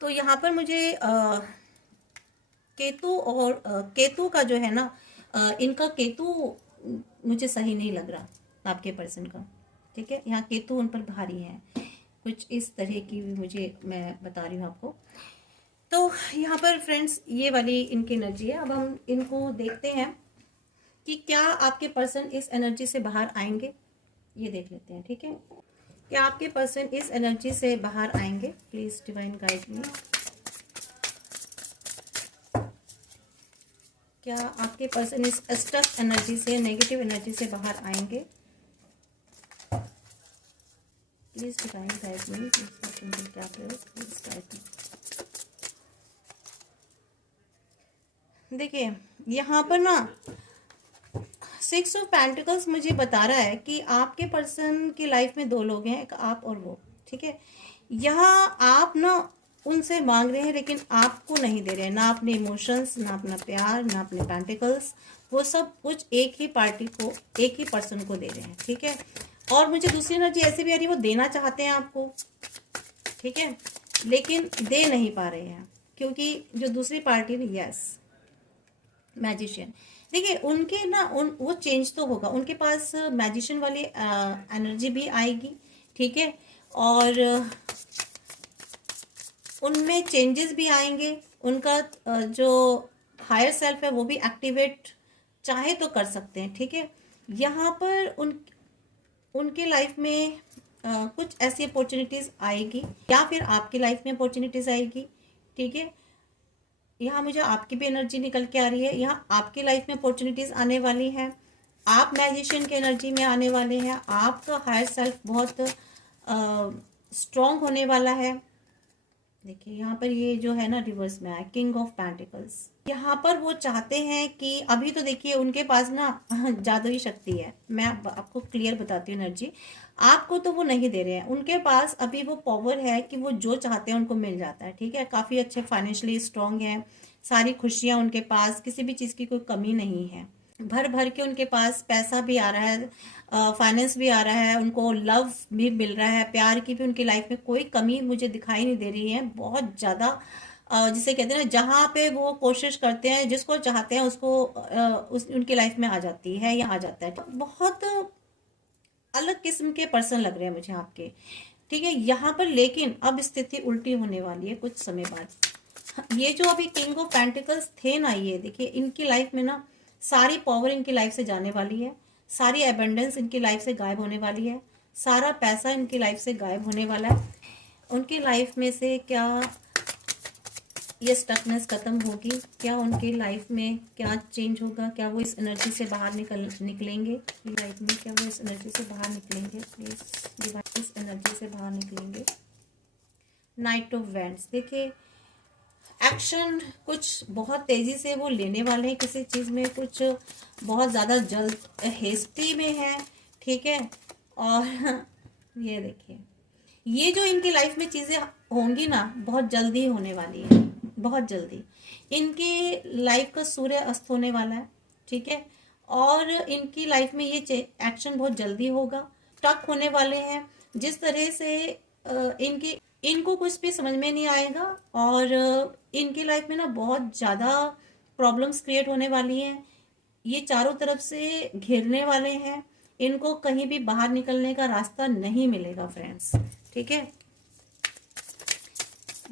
तो यहाँ पर मुझे केतु और केतु का जो है ना, इनका केतु मुझे सही नहीं लग रहा आपके पर्सन का। ठीक है, यहाँ केतु उन पर भारी है, कुछ इस तरह की मुझे, मैं बता रही हूँ आपको। तो यहाँ पर फ्रेंड्स ये वाली इनकी एनर्जी है। अब हम इनको देखते हैं कि क्या आपके पर्सन इस एनर्जी से बाहर आएंगे, ये देख लेते हैं। ठीक है, क्या आपके पर्सन इस एनर्जी से बाहर आएंगे? प्लीज डिवाइन गाइड मी। क्या आपके पर्सन इस स्टक एनर्जी से, नेगेटिव एनर्जी से बाहर आएंगे? प्लीज डिवाइन गाइड मी, क्या प्लीज गाइड मी। देखिए यहाँ पर ना 6 ऑफ पेंटिकल्स मुझे बता रहा है कि आपके पर्सन की लाइफ में 2 लोग हैं, एक आप और वो। ठीक है, यहाँ आप ना उनसे मांग रहे हैं लेकिन आपको नहीं दे रहे हैं, ना अपने इमोशंस, ना अपना प्यार, ना अपने पेंटिकल्स, वो सब कुछ एक ही पार्टी को, एक ही पर्सन को दे रहे हैं। ठीक है, और मुझे दूसरी एनर्जी ऐसी भी आ रही है, वो देना चाहते हैं आपको। ठीक है, लेकिन दे नहीं पा रहे हैं क्योंकि जो दूसरी पार्टी, यस, मैजिशियन। देखिए उनके ना वो चेंज तो होगा, उनके पास मैजिशियन वाली एनर्जी भी आएगी। ठीक है, और उनमें चेंजेस भी आएंगे, उनका जो हायर सेल्फ है वो भी एक्टिवेट चाहे तो कर सकते हैं। ठीक है, यहाँ पर उनके लाइफ में कुछ ऐसी अपॉर्चुनिटीज आएगी, या फिर आपकी लाइफ में अपॉर्चुनिटीज आएगी। ठीक है, यहाँ मुझे आपकी भी एनर्जी निकल के आ रही है, यहाँ आपकी लाइफ में अपॉर्चुनिटीज आने वाली हैं, आप मैजिशियन की एनर्जी में आने वाले हैं, आपका हायर सेल्फ बहुत स्ट्रॉन्ग होने वाला है। देखिए यहाँ पर ये जो है ना रिवर्स में है, किंग ऑफ पेंटिकल्स। यहाँ पर वो चाहते हैं कि अभी तो देखिए उनके पास ना जादुई शक्ति है, मैं आपको क्लियर बताती हूँ एनर्जी। आपको तो वो नहीं दे रहे हैं, उनके पास अभी वो पावर है कि वो जो चाहते हैं उनको मिल जाता है। ठीक है, काफ़ी अच्छे फाइनेंशियली स्ट्रांग है, सारी खुशियाँ उनके पास, किसी भी चीज़ की कोई कमी नहीं है, भर भर के उनके पास पैसा भी आ रहा है, फाइनेंस भी आ रहा है, उनको लव भी मिल रहा है, प्यार की भी उनकी लाइफ में कोई कमी मुझे दिखाई नहीं दे रही है। बहुत ज़्यादा जिसे कहते हैं ना, जहाँ पे वो कोशिश करते हैं, जिसको चाहते हैं उसको उनकी लाइफ में आ जाती है या आ जाता है। तो बहुत अलग किस्म के पर्सन लग रहे हैं मुझे आपके। ठीक है, यहाँ पर लेकिन अब स्थिति उल्टी होने वाली है कुछ समय बाद। ये जो अभी किंग ऑफ पेंटिकल्स थे ना, ये देखिए इनकी लाइफ में ना सारी पावर इनकी लाइफ से जाने वाली है, सारी एबंडेंस इनकी लाइफ से गायब होने वाली है, सारा पैसा इनकी लाइफ से गायब होने वाला है। उनकी लाइफ में से क्या ये स्टकनेस खत्म होगी? क्या उनकी लाइफ में क्या चेंज होगा? क्या वो इस एनर्जी से बाहर निकलेंगे लाइफ में? क्या वो इस एनर्जी से बाहर निकलेंगे? प्लीज डिवाइन, इस एनर्जी से बाहर निकलेंगे। नाइट ऑफ वैंड्स, देखिए एक्शन कुछ बहुत तेजी से वो लेने वाले हैं किसी चीज में, कुछ बहुत ज्यादा जल्द हेस्टी में है, ठीक है। और ये देखिए, ये जो इनकी लाइफ में चीजें होंगी ना, बहुत जल्दी होने वाली है, बहुत जल्दी इनकी लाइफ का सूर्य अस्त होने वाला है, ठीक है। और इनकी लाइफ में ये एक्शन बहुत जल्दी होगा, टक होने वाले हैं। जिस तरह से इनकी इनको कुछ भी समझ में नहीं आएगा, और इनकी लाइफ में ना बहुत ज़्यादा प्रॉब्लम्स क्रिएट होने वाली हैं। ये चारों तरफ से घिरने वाले हैं, इनको कहीं भी बाहर निकलने का रास्ता नहीं मिलेगा फ्रेंड्स, ठीक है।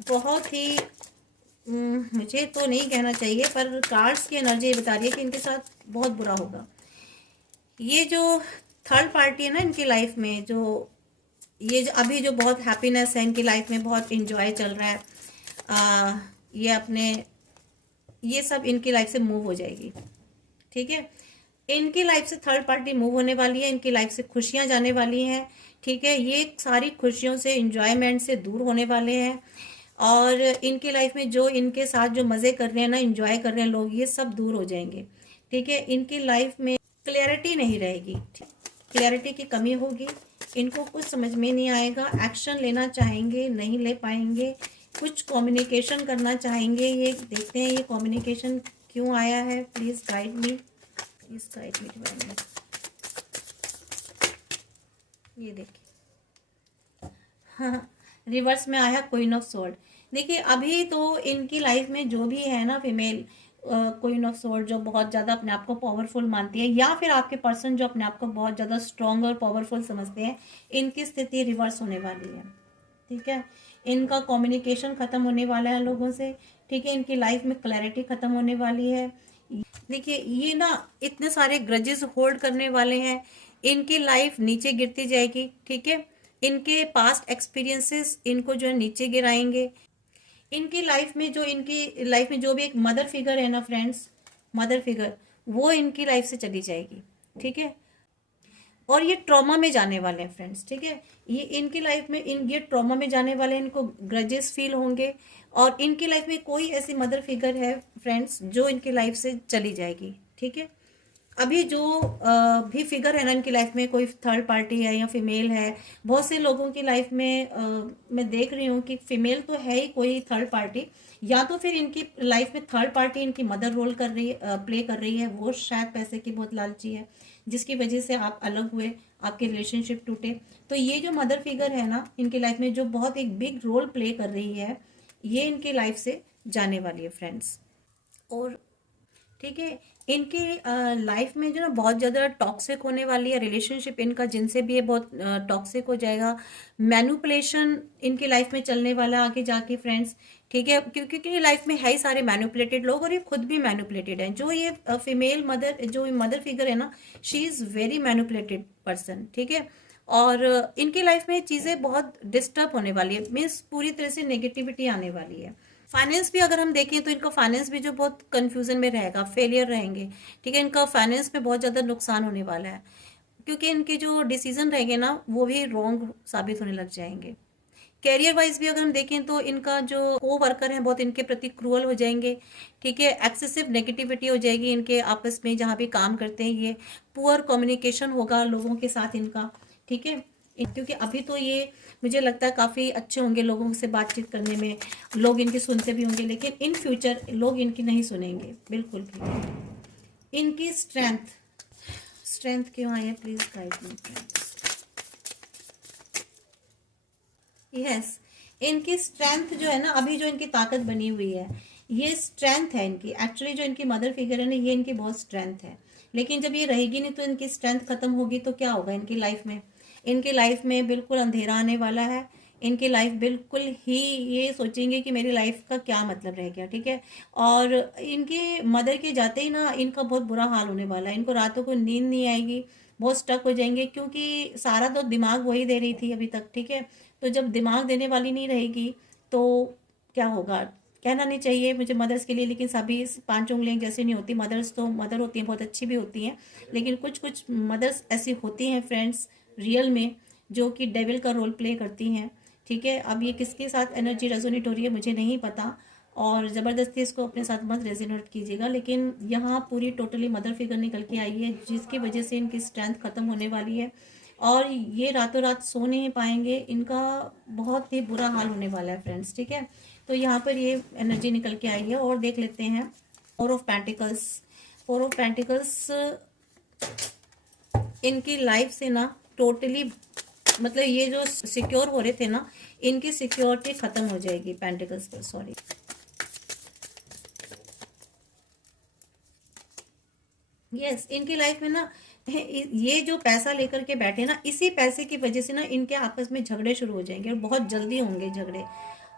बहुत ही मुझे तो नहीं कहना चाहिए, पर कार्ड्स की एनर्जी बता रही है कि इनके साथ बहुत बुरा होगा। ये जो थर्ड पार्टी है ना इनकी लाइफ में, जो ये जो अभी जो बहुत हैप्पीनेस है इनकी लाइफ में, बहुत इंजॉय चल रहा है, ये अपने ये सब इनकी लाइफ से मूव हो जाएगी, ठीक है। इनकी लाइफ से थर्ड पार्टी मूव होने वाली है, इनकी लाइफ से खुशियां जाने वाली हैं, ठीक है। ये सारी खुशियों से, इंजॉयमेंट से दूर होने वाले हैं, और इनकी लाइफ में जो इनके साथ जो मज़े कर रहे हैं ना, इंजॉय कर रहे हैं लोग, ये सब दूर हो जाएंगे, ठीक है। इनकी लाइफ में क्लैरिटी नहीं रहेगी, क्लैरिटी की कमी होगी, इनको कुछ समझ में नहीं आएगा, एक्शन लेना चाहेंगे नहीं ले पाएंगे, कुछ कम्युनिकेशन करना चाहेंगे। ये देखते हैं ये कम्युनिकेशन क्यों आया है, please guide me, please guide me divine. ये देखिए, हाँ, रिवर्स में आया क्वीन ऑफ स्वॉर्ड। देखिए अभी तो इनकी लाइफ में जो भी है ना फीमेल क्वीन ऑफ स्वॉर्ड, जो बहुत ज़्यादा अपने आप को पावरफुल मानती है, या फिर आपके पर्सन जो अपने आप को बहुत ज़्यादा स्ट्रॉन्ग और पावरफुल समझते हैं, इनकी स्थिति रिवर्स होने वाली है, ठीक है। इनका कम्युनिकेशन ख़त्म होने वाला है लोगों से, ठीक है। इनकी लाइफ में क्लैरिटी ख़त्म होने वाली है। देखिए ये ना इतने सारे ग्रजेस होल्ड करने वाले हैं, इनकी लाइफ नीचे गिरती जाएगी, ठीक है। इनके पास्ट एक्सपीरियंसेस इनको जो है नीचे गिराएंगे। इनकी लाइफ में जो भी एक मदर फिगर है ना फ्रेंड्स, मदर फिगर, वो इनकी लाइफ से चली जाएगी, ठीक है। और ये ट्रॉमा में जाने वाले हैं फ्रेंड्स, ठीक है। ये इनकी लाइफ में ये ट्रॉमा में जाने वाले हैं, इनको ग्रजेस फील होंगे, और इनकी लाइफ में कोई ऐसी मदर फिगर है फ्रेंड्स जो इनकी लाइफ से चली जाएगी, ठीक है। अभी जो भी फिगर है ना इनकी लाइफ में, कोई थर्ड पार्टी है या फीमेल है, बहुत से लोगों की लाइफ में मैं देख रही हूँ कि फीमेल तो है ही कोई थर्ड पार्टी, या तो फिर इनकी लाइफ में थर्ड पार्टी इनकी मदर रोल कर रही प्ले कर रही है, वो शायद पैसे की बहुत लालची है, जिसकी वजह से आप अलग हुए, आपके रिलेशनशिप टूटे। तो ये जो मदर फिगर है ना इनकी लाइफ में, जो बहुत एक बिग रोल प्ले कर रही है, ये इनकी लाइफ से जाने वाली है फ्रेंड्स। और ठीक है, इनकी लाइफ में जो ना बहुत ज़्यादा टॉक्सिक होने वाली है रिलेशनशिप इनका, जिनसे भी ये बहुत टॉक्सिक हो जाएगा। मैनुपुलेशन इनकी लाइफ में चलने वाला आगे जाके फ्रेंड्स, ठीक है, क्योंकि ये लाइफ में है ही सारे मैनुपुलेटेड लोग, और ये खुद भी मैनुपुलेटेड हैं। जो ये फीमेल मदर, जो मदर फिगर है ना, she is very manipulated person, ठीक है। और इनकी लाइफ में चीज़ें बहुत डिस्टर्ब होने वाली है, मीन्स पूरी तरह से नेगेटिविटी आने वाली है। फाइनेंस भी अगर हम देखें तो इनका फाइनेंस भी जो बहुत कंफ्यूजन में रहेगा, फेलियर रहेंगे, ठीक है। इनका फाइनेंस में बहुत ज़्यादा नुकसान होने वाला है, क्योंकि इनके जो डिसीजन रहेंगे ना वो भी रॉन्ग साबित होने लग जाएंगे। कैरियर वाइज भी अगर हम देखें तो इनका जो को वर्कर हैं बहुत इनके प्रति क्रूअल हो जाएंगे, ठीक है। एक्सेसिव नेगेटिविटी हो जाएगी इनके आपस में, जहाँ भी काम करते हैं ये पुअर कम्युनिकेशन होगा लोगों के साथ इनका, ठीक है। क्योंकि अभी तो ये मुझे लगता है काफ़ी अच्छे होंगे लोगों से बातचीत करने में, लोग इनकी सुनते भी होंगे, लेकिन इन फ्यूचर लोग इनकी नहीं सुनेंगे बिल्कुल भी। इनकी स्ट्रेंथ, स्ट्रेंथ क्यों आई है, please guide me friends. Yes, इनकी स्ट्रेंथ जो है ना, अभी जो इनकी ताकत बनी हुई है, ये स्ट्रेंथ है इनकी। एक्चुअली जो इनकी मदर फिगर है ना, ये इनकी बहुत स्ट्रेंथ है, लेकिन जब ये रहेगी नहीं तो इनकी स्ट्रेंथ खत्म होगी तो क्या होगा इनकी लाइफ में। इनकी लाइफ में बिल्कुल अंधेरा आने वाला है। इनकी लाइफ बिल्कुल ही ये सोचेंगे कि मेरी लाइफ का क्या मतलब रह गया, ठीक है। और इनकी मदर के जाते ही ना इनका बहुत बुरा हाल होने वाला है। इनको रातों को नींद नहीं आएगी, बहुत स्टक हो जाएंगे, क्योंकि सारा तो दिमाग वही दे रही थी अभी तक, ठीक है। तो जब दिमाग देने वाली नहीं रहेगी तो क्या होगा, कहना नहीं चाहिए मुझे मदर्स के लिए, लेकिन सभी 5 उंगलियां जैसी नहीं होती। मदर्स तो मदर होती हैं, बहुत अच्छी भी होती हैं, लेकिन कुछ कुछ मदर्स ऐसी होती हैं फ्रेंड्स रियल में, जो कि डेविल का रोल प्ले करती हैं, ठीक है। अब ये किसके साथ एनर्जी रेजोनेट हो रही है मुझे नहीं पता, और ज़बरदस्ती इसको अपने साथ मत रेजोनेट कीजिएगा, लेकिन यहाँ पूरी टोटली मदर फिगर निकल के आई है, जिसकी वजह से इनकी स्ट्रेंथ ख़त्म होने वाली है और ये रातों रात सो नहीं पाएंगे, इनका बहुत ही बुरा हाल होने वाला है फ्रेंड्स, ठीक है। तो यहाँ पर ये एनर्जी निकल के आई है। और देख लेते हैं four of pentacles. Four of pentacles इनकी लाइफ से ना टोटली, मतलब ये जो सिक्योर हो रहे थे ना, इनकी सिक्योरिटी खत्म हो जाएगी पेंटिकल्स पर, सॉरी। यस, इनकी लाइफ में ना ये जो पैसा लेकर के बैठे ना, इसी पैसे की वजह से ना इनके आपस में झगड़े शुरू हो जाएंगे और बहुत जल्दी होंगे झगड़े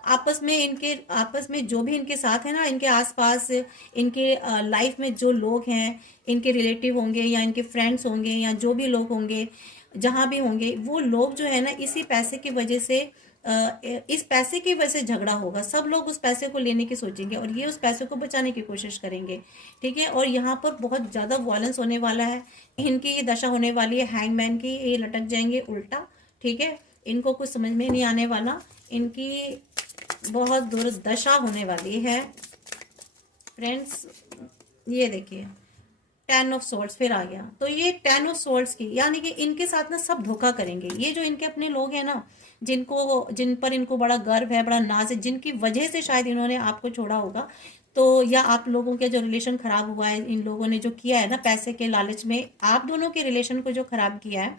आपस में। इनके आपस में जो भी इनके साथ है ना, इनके आसपास, इनके लाइफ में जो लोग हैं, इनके रिलेटिव होंगे या इनके फ्रेंड्स होंगे या जो भी लोग होंगे, जहाँ भी होंगे, वो लोग जो है ना इसी पैसे की वजह से, इस पैसे की वजह से झगड़ा होगा। सब लोग उस पैसे को लेने की सोचेंगे और ये उस पैसे को बचाने की कोशिश करेंगे, ठीक है। और यहाँ पर बहुत ज़्यादा वायलेंस होने वाला है। इनकी ये दशा होने वाली है हैंगमैन की, ये लटक जाएंगे उल्टा, ठीक है। इनको कुछ समझ में नहीं आने वाला, इनकी बहुत दुर्दशा होने वाली है फ्रेंड्स। ये देखिए 10 ऑफ सोर्ड्स फिर आ गया। तो ये 10 ऑफ सोर्ड्स की, यानी कि इनके साथ ना सब धोखा करेंगे। ये जो इनके अपने लोग हैं ना, जिन पर इनको बड़ा गर्व है, बड़ा नाज है, जिनकी वजह से शायद इन्होंने आपको छोड़ा होगा, तो या आप लोगों के जो रिलेशन खराब हुआ है, इन लोगों ने जो किया है ना पैसे के लालच में आप दोनों के रिलेशन को जो खराब किया है,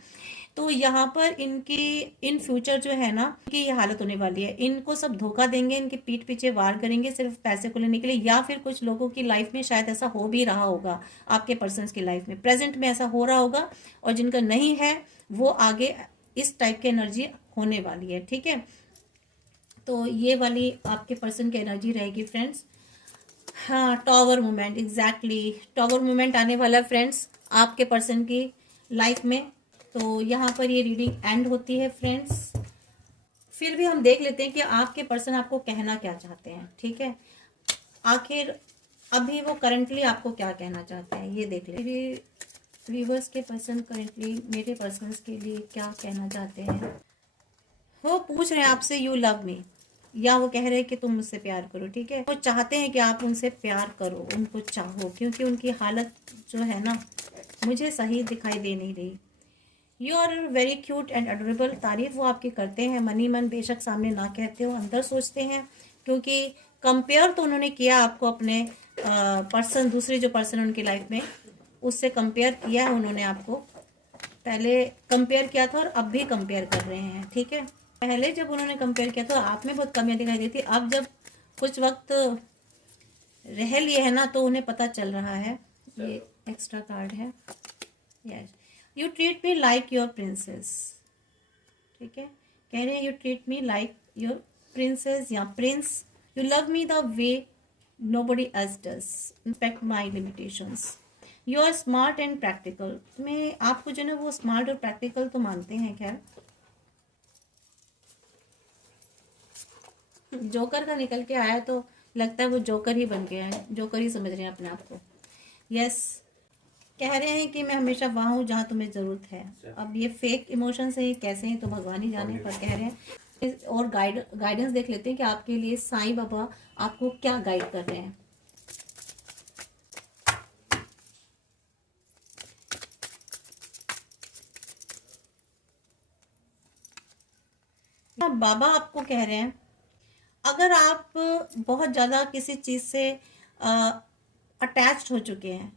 तो यहाँ पर इनकी इन फ्यूचर जो है ना, इनकी ये हालत होने वाली है। इनको सब धोखा देंगे, इनके पीठ पीछे वार करेंगे सिर्फ पैसे को लेने के लिए, या फिर कुछ लोगों की लाइफ में शायद ऐसा हो भी रहा होगा, आपके पर्सन्स की लाइफ में प्रेजेंट में ऐसा हो रहा होगा, और जिनका नहीं है वो आगे इस टाइप की एनर्जी होने वाली है, ठीक है। तो ये वाली आपके पर्सन की एनर्जी रहेगी फ्रेंड्स। हाँ, tower movement, exactly tower movement आने वाला है फ्रेंड्स आपके पर्सन की लाइफ में। तो यहाँ पर ये रीडिंग एंड होती है फ्रेंड्स। फिर भी हम देख लेते हैं कि आपके पर्सन आपको कहना क्या चाहते हैं, ठीक है। आखिर अभी वो करंटली आपको क्या कहना चाहते हैं ये देख लेते हैं। व्यूअर्स के पर्सन करंटली मेरे पर्सन के लिए क्या कहना चाहते हैं। वो पूछ रहे हैं आपसे यू लव मी, या वो कह रहे हैं कि तुम मुझसे प्यार करो, ठीक है। वो चाहते हैं कि आप उनसे प्यार करो, उनको चाहो, क्योंकि उनकी हालत जो है ना मुझे सही दिखाई दे नहीं रही। You are very cute and adorable, तारीफ वो आपकी करते हैं मनी मन, बेशक सामने ना कहते हो, अंदर सोचते हैं, क्योंकि कंपेयर तो उन्होंने किया आपको अपने पर्सन, दूसरे जो पर्सन उनकी लाइफ में, उससे कंपेयर किया है उन्होंने आपको। पहले कंपेयर किया था और अब भी कंपेयर कर रहे हैं, ठीक है। पहले जब उन्होंने कंपेयर किया तो आप में बहुत कमियां दिखाई दी थी, अब जब कुछ वक्त रह लिए है ना तो उन्हें पता चल रहा है। ये एक्स्ट्रा कार्ड है। Yes, you treat me like your princess, ठीक है। कह रहे हैं you treat me like your princess या prince, you love me the way nobody else does, respect my limitations, you are smart and practical। मैं आपको जो ना वो स्मार्ट और प्रैक्टिकल तो मानते हैं। खैर जोकर का निकल के आया तो लगता है वो जोकर ही बन गया है, जोकर ही समझ रहे हैं अपने आप को। यस, कह रहे हैं कि मैं हमेशा वहाँ हूँ जहाँ तुम्हें ज़रूरत है। अब ये फेक इमोशंस हैं, कैसे हैं तो भगवान ही जाने, पर कह रहे हैं। और गाइडेंस देख लेते हैं कि आपके लिए साईं बाबा आपको क्या गाइड कर रहे हैं। बाबा आपको कह रहे हैं अगर आप बहुत ज़्यादा किसी चीज़ से अटैच्ड हो चुके हैं,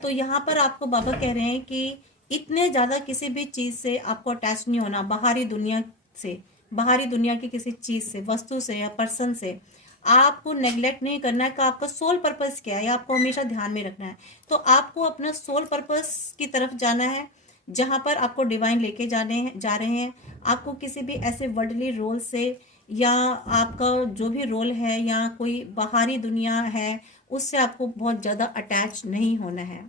तो यहाँ पर आपको बाबा कह रहे हैं कि इतने ज़्यादा किसी भी चीज़ से आपको अटैच नहीं होना, बाहरी दुनिया से, बाहरी दुनिया की किसी चीज़ से, वस्तु से या पर्सन से आपको नेग्लेक्ट नहीं करना है कि आपका सोल पर्पस क्या है, आपको हमेशा ध्यान में रखना है। तो आपको अपना सोल पर्पस की तरफ जाना है, जहाँ पर आपको डिवाइन लेके जा रहे हैं। आपको किसी भी ऐसे वर्ल्डली रोल से, या आपका जो भी रोल है या कोई बाहरी दुनिया है, उससे आपको बहुत ज़्यादा अटैच नहीं होना है।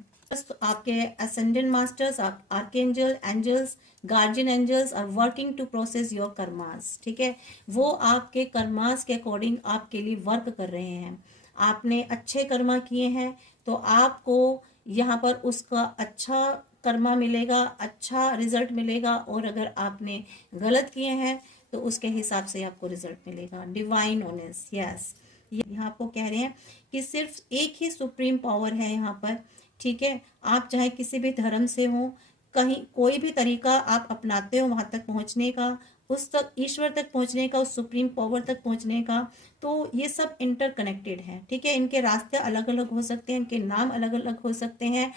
आपके ascendant masters, archangel, angels, guardian angels are working to process your karmas, ठीक है। वो आपके कर्मास के अकॉर्डिंग आपके लिए वर्क कर रहे हैं। आपने अच्छे कर्मा किए हैं तो आपको यहाँ पर उसका अच्छा कर्मा मिलेगा, अच्छा रिजल्ट मिलेगा, और अगर आपने गलत किए हैं तो उसके हिसाब से आपको रिजल्ट मिलेगा। डिवाइन ऑनेस, यस, यहाँ आपको कह रहे हैं कि सिर्फ एक ही सुप्रीम पावर है यहाँ पर, ठीक है। आप चाहे किसी भी धर्म से हो, कहीं कोई भी तरीका आप अपनाते हो वहां तक पहुंचने का, उस तक ईश्वर तक पहुंचने का, उस सुप्रीम पावर तक पहुंचने का, तो ये सब इंटरकनेक्टेड है, ठीक है। इनके रास्ते अलग अलग हो सकते हैं, इनके नाम अलग अलग हो सकते हैं।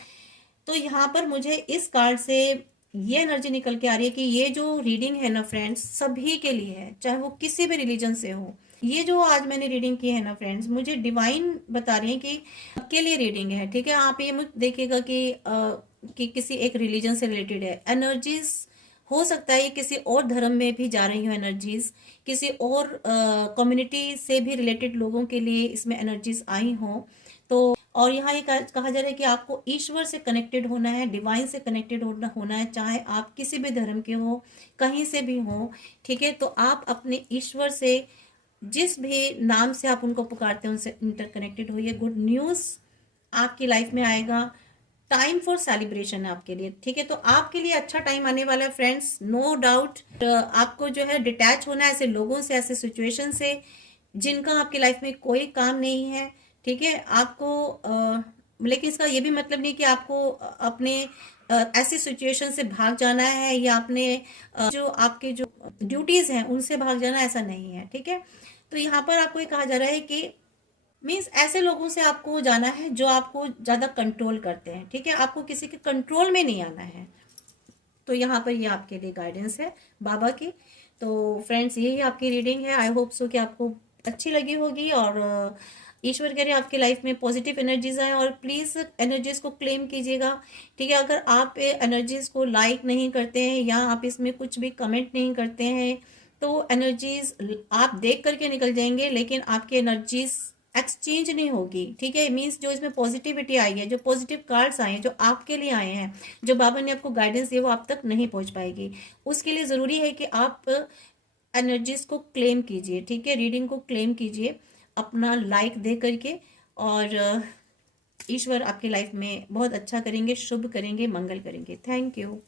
तो यहाँ पर मुझे इस कार्ड से ये एनर्जी निकल के आ रही है कि ये जो रीडिंग है ना फ्रेंड्स, सभी के लिए है, चाहे वो किसी भी रिलीजन से हो। ये जो आज मैंने रीडिंग की है ना फ्रेंड्स, मुझे डिवाइन बता रही है कि सबके लिए रीडिंग है, ठीक है। आप ये मत देखिएगा कि किसी एक रिलीजन से रिलेटेड है। एनर्जीज हो सकता है ये किसी और धर्म में भी जा रही हो एनर्जीज, किसी और कम्युनिटी से भी रिलेटेड लोगों के लिए इसमें एनर्जीज आई हो। तो और यहाँ ये कहा जा रहा है कि आपको ईश्वर से कनेक्टेड होना है, डिवाइन से कनेक्टेड होना है, चाहे आप किसी भी धर्म के हो, कहीं से भी हो, ठीक है। तो आप अपने ईश्वर से, जिस भी नाम से आप उनको पुकारते हैं, उनसे इंटरकनेक्टेड होइए। गुड न्यूज़ आपकी लाइफ में आएगा। टाइम फॉर सेलिब्रेशन है आपके लिए, ठीक है। तो आपके लिए अच्छा टाइम आने वाला है फ्रेंड्स, नो डाउट। आपको जो है डिटैच होना है ऐसे लोगों से, ऐसे सिचुएशन से जिनका आपकी लाइफ में कोई काम नहीं है, ठीक है। आपको लेकिन इसका ये भी मतलब नहीं कि आपको अपने ऐसी सिचुएशन से भाग जाना है, या अपने जो आपके जो ड्यूटीज हैं उनसे भाग जाना, ऐसा नहीं है, ठीक है। तो यहाँ पर आपको ये कहा जा रहा है कि मीन्स ऐसे लोगों से आपको जाना है जो आपको ज़्यादा कंट्रोल करते हैं, ठीक है। आपको किसी के कंट्रोल में नहीं आना है। तो यहाँ पर ये आपके लिए गाइडेंस है बाबा की। तो फ्रेंड्स, यही आपकी रीडिंग है। आई होप सो कि आपको अच्छी लगी होगी, और ईश्वर करे आपकी लाइफ में पॉजिटिव एनर्जीज आए, और प्लीज़ एनर्जीज को क्लेम कीजिएगा, ठीक है। अगर आप एनर्जीज को लाइक नहीं करते हैं, या आप इसमें कुछ भी कमेंट नहीं करते हैं, तो एनर्जीज आप देख करके निकल जाएंगे, लेकिन आपकी एनर्जीज एक्सचेंज नहीं होगी, ठीक है। मीन्स जो इसमें पॉजिटिविटी आई है, जो पॉजिटिव कार्ड्स आए हैं, जो आपके लिए आए हैं, जो बाबा ने आपको गाइडेंस दी, वो आप तक नहीं पहुंच पाएगी। उसके लिए ज़रूरी है कि आप एनर्जीज को क्लेम कीजिए, ठीक है। रीडिंग को क्लेम कीजिए अपना लाइक दे करके, और ईश्वर आपकी लाइफ में बहुत अच्छा करेंगे, शुभ करेंगे, मंगल करेंगे। Thank you.